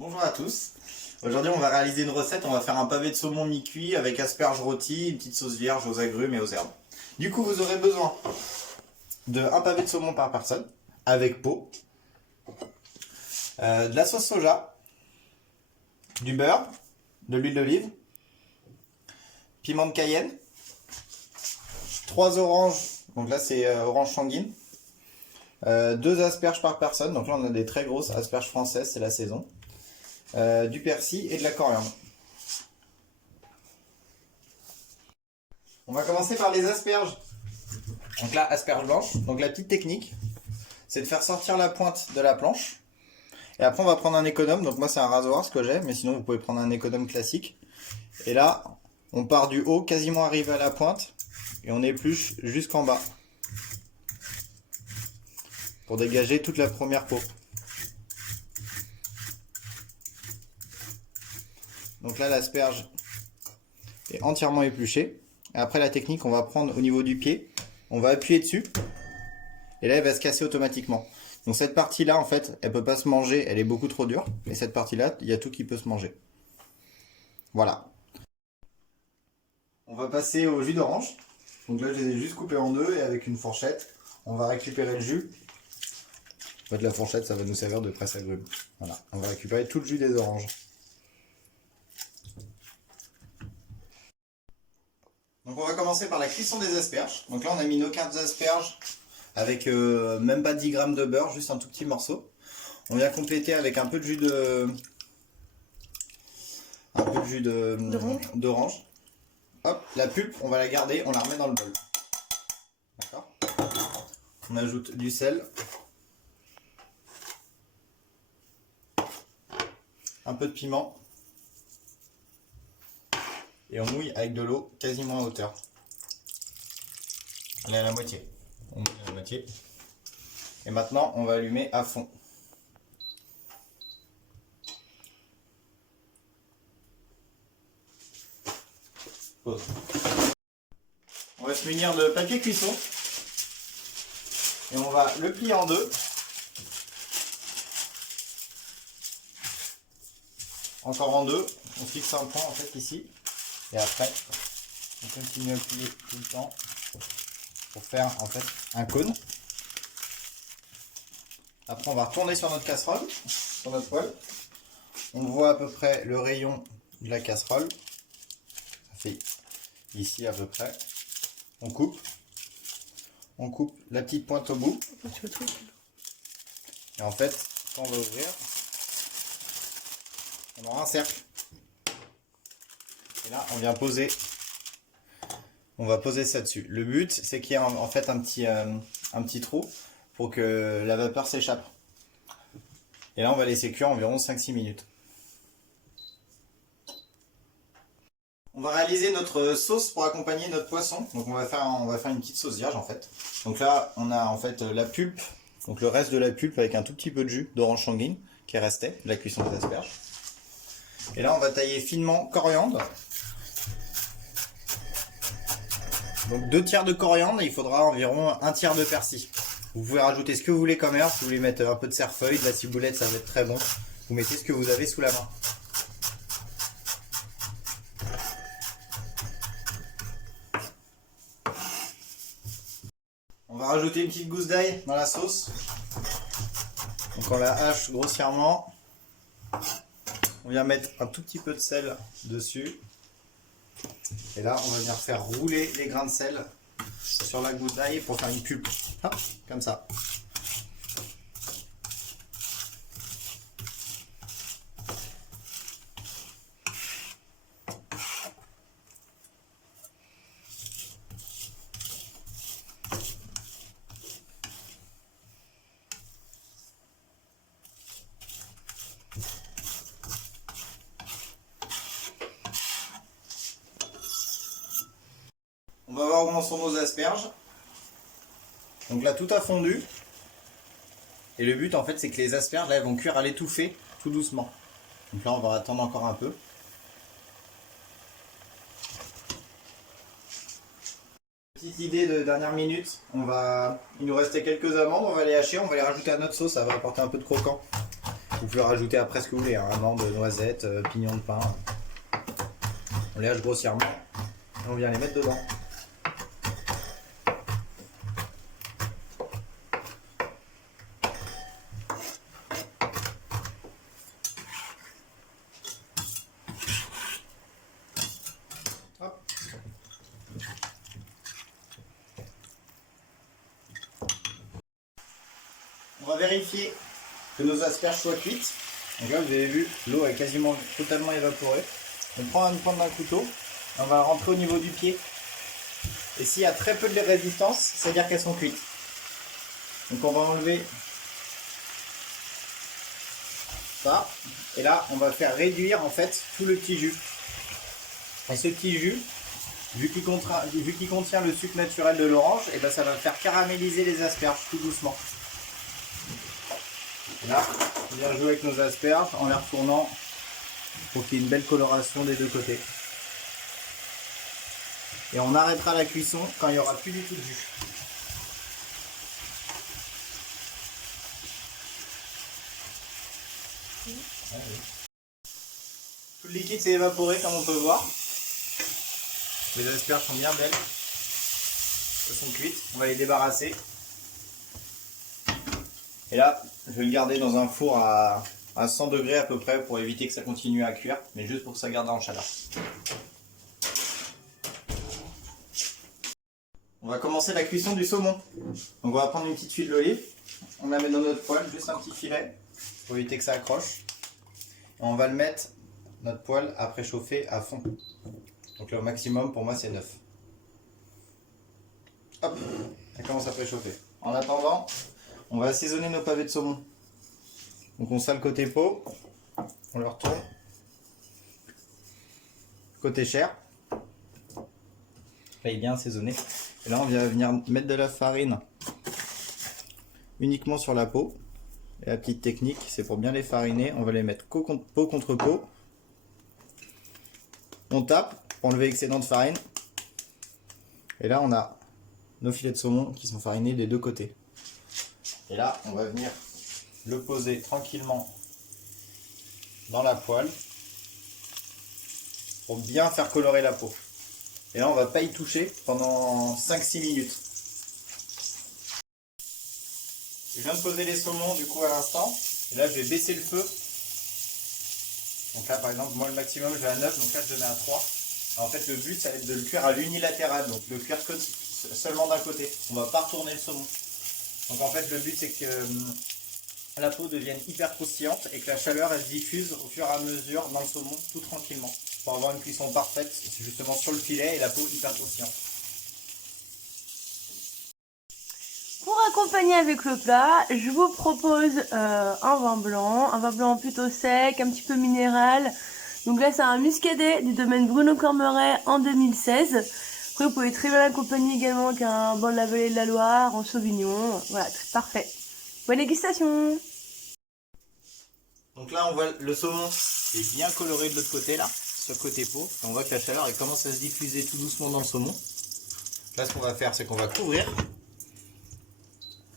Bonjour à tous. Aujourd'hui, on va réaliser une recette. On va faire un pavé de saumon mi-cuit avec asperges rôties, une petite sauce vierge aux agrumes et aux herbes. Du coup, vous aurez besoin de un pavé de saumon par personne avec peau, de la sauce soja, du beurre, de l'huile d'olive, piment de Cayenne, 3 oranges. Donc là, c'est orange sanguine. 2 asperges par personne. Donc là, on a des très grosses asperges françaises, c'est la saison. Du persil et de la coriandre. On va commencer par les asperges. Donc là, asperges blanches. Donc la petite technique, c'est de faire sortir la pointe de la planche. Et après, on va prendre un économe. Donc moi, c'est un rasoir, ce que j'ai. Mais sinon, vous pouvez prendre un économe classique. Et là, on part du haut, quasiment arrivé à la pointe. Et on épluche jusqu'en bas. Pour dégager toute la première peau. Donc là, l'asperge est entièrement épluchée. Et après, la technique, on va prendre au niveau du pied. On va appuyer dessus. Et là, elle va se casser automatiquement. Donc cette partie-là, en fait, elle peut pas se manger. Elle est beaucoup trop dure. Mais cette partie-là, il y a tout qui peut se manger. Voilà. On va passer au jus d'orange. Donc là, je les ai juste coupés en deux. Et avec une fourchette, on va récupérer le jus. En fait, la fourchette, ça va nous servir de presse agrumes. Voilà. On va récupérer tout le jus des oranges. Donc on va commencer par la cuisson des asperges. Donc là on a mis nos cartes asperges avec même pas 10 grammes de beurre, juste un tout petit morceau. On vient compléter avec un peu de jus d'orange. Hop, la pulpe, on va la garder, on la remet dans le bol. D'accord. On ajoute du sel. Un peu de piment. Et on mouille avec de l'eau quasiment à hauteur. Elle est à la moitié. On mouille à la moitié. Et maintenant, on va allumer à fond. Pause. On va se munir de papier cuisson. Et on va le plier en deux. Encore en deux. On fixe un point en fait ici. Et après, on continue à plier tout le temps pour faire en fait un cône. Après, on va retourner sur notre casserole, sur notre poêle. On voit à peu près le rayon de la casserole. Ça fait ici à peu près. On coupe. On coupe la petite pointe au bout. Et en fait, quand on va ouvrir, on aura un cercle. Et là, on vient poser. On va poser ça dessus. Le but, c'est qu'il y ait en fait un petit trou pour que la vapeur s'échappe. Et là, on va laisser cuire environ 5-6 minutes. On va réaliser notre sauce pour accompagner notre poisson. Donc on va faire une petite sauce vierge en fait. Donc là, on a en fait la pulpe, donc le reste de la pulpe avec un tout petit peu de jus d'orange sanguine qui restait de la cuisson des asperges. Et là, on va tailler finement coriandre. Donc 2 tiers de coriandre, et il faudra environ 1 tiers de persil. Vous pouvez rajouter ce que vous voulez comme herbe. Si vous voulez mettre un peu de cerfeuil, de la ciboulette, ça va être très bon. Vous mettez ce que vous avez sous la main. On va rajouter une petite gousse d'ail dans la sauce. Donc on la hache grossièrement. On vient mettre un tout petit peu de sel dessus. Et là, on va venir faire rouler les grains de sel sur la gousse d'ail pour faire une pulpe. Hop, comme ça. On va voir où en sont nos asperges. Donc là, tout a fondu. Et le but, en fait, c'est que les asperges, là, elles vont cuire à l'étouffée, tout doucement. Donc là, on va attendre encore un peu. Petite idée de dernière minute. Il nous restait quelques amandes, on va les hacher, on va les rajouter à notre sauce, ça va apporter un peu de croquant. Vous pouvez rajouter après ce que vous voulez, hein, amandes, noisettes, pignons de pain. On les hache grossièrement et on vient les mettre dedans. Hop. On va vérifier que nos asperges soient cuites. Donc là, vous avez vu, l'eau est quasiment totalement évaporée. On prend une pointe d'un couteau, on va rentrer au niveau du pied. Et s'il y a très peu de résistance, c'est-à-dire qu'elles sont cuites. Donc on va enlever ça. Et là, on va faire réduire en fait tout le petit jus. Et ce petit jus, vu qu'il contient le sucre naturel de l'orange, et ben ça va faire caraméliser les asperges tout doucement. Et là, on vient jouer avec nos asperges en les retournant pour qu'il y ait une belle coloration des deux côtés. Et on arrêtera la cuisson quand il n'y aura plus du tout de jus. Tout le liquide s'est évaporé comme on peut voir. Les asperges sont bien belles. Elles sont cuites. On va les débarrasser. Et là, je vais le garder dans un four à 100 degrés à peu près pour éviter que ça continue à cuire, mais juste pour que ça garde en chaleur. On va commencer la cuisson du saumon. Donc on va prendre une petite huile d'olive, on la met dans notre poêle, juste un petit filet pour éviter que ça accroche. Et on va le mettre, notre poêle, à préchauffer à fond. Donc là au maximum pour moi c'est 9. Hop, elle commence à préchauffer. En attendant, on va assaisonner nos pavés de saumon. Donc on sale côté peau, on le retourne. Côté chair, là il est bien assaisonné. Et là on va venir mettre de la farine uniquement sur la peau. Et la petite technique, c'est pour bien les fariner, on va les mettre peau contre peau. On tape pour enlever l'excédent de farine. Et là on a nos filets de saumon qui sont farinés des deux côtés. Et là on va venir le poser tranquillement dans la poêle pour bien faire colorer la peau. Et là on va pas y toucher pendant 5-6 minutes. Je viens de poser les saumons du coup à l'instant. Et là je vais baisser le feu. Donc là par exemple moi le maximum je vais à 9, donc là je le mets à 3. Alors, en fait le but ça va être de le cuire à l'unilatéral, donc le cuire que seulement d'un côté. On va pas retourner le saumon. Donc en fait le but c'est que la peau devienne hyper croustillante et que la chaleur elle se diffuse au fur et à mesure dans le saumon tout tranquillement. Pour avoir une cuisson parfaite, c'est justement sur le filet et la peau hyper croustillante. Pour accompagner avec le plat, je vous propose un vin blanc plutôt sec, un petit peu minéral. Donc là c'est un muscadet du domaine Bruno Cormeret en 2016. Après vous pouvez très bien l'accompagner également avec un blanc de la vallée de la Loire en Sauvignon. Voilà, parfait. Bonne dégustation. Donc là on voit le saumon est bien coloré de l'autre côté là, sur le côté peau. Et on voit que la chaleur elle commence à se diffuser tout doucement dans le saumon. Là ce qu'on va faire c'est qu'on va couvrir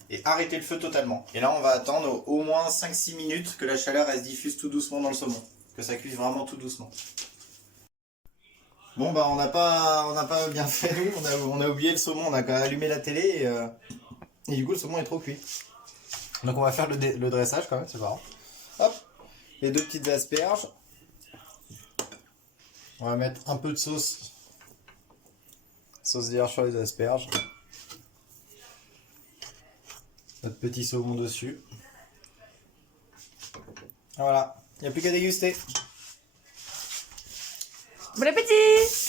et arrêter le feu totalement. Et là on va attendre au moins 5-6 minutes que la chaleur elle se diffuse tout doucement dans le saumon. Que ça cuise vraiment tout doucement. Bon bah on n'a pas bien fait nous, on a oublié le saumon, on a quand même allumé la télé et du coup le saumon est trop cuit. Donc on va faire le dressage quand même, c'est marrant. Hop, les deux petites asperges. On va mettre un peu de sauce d'hier sur les asperges. Notre petit saumon dessus. Et voilà, il n'y a plus qu'à déguster. Bon appétit!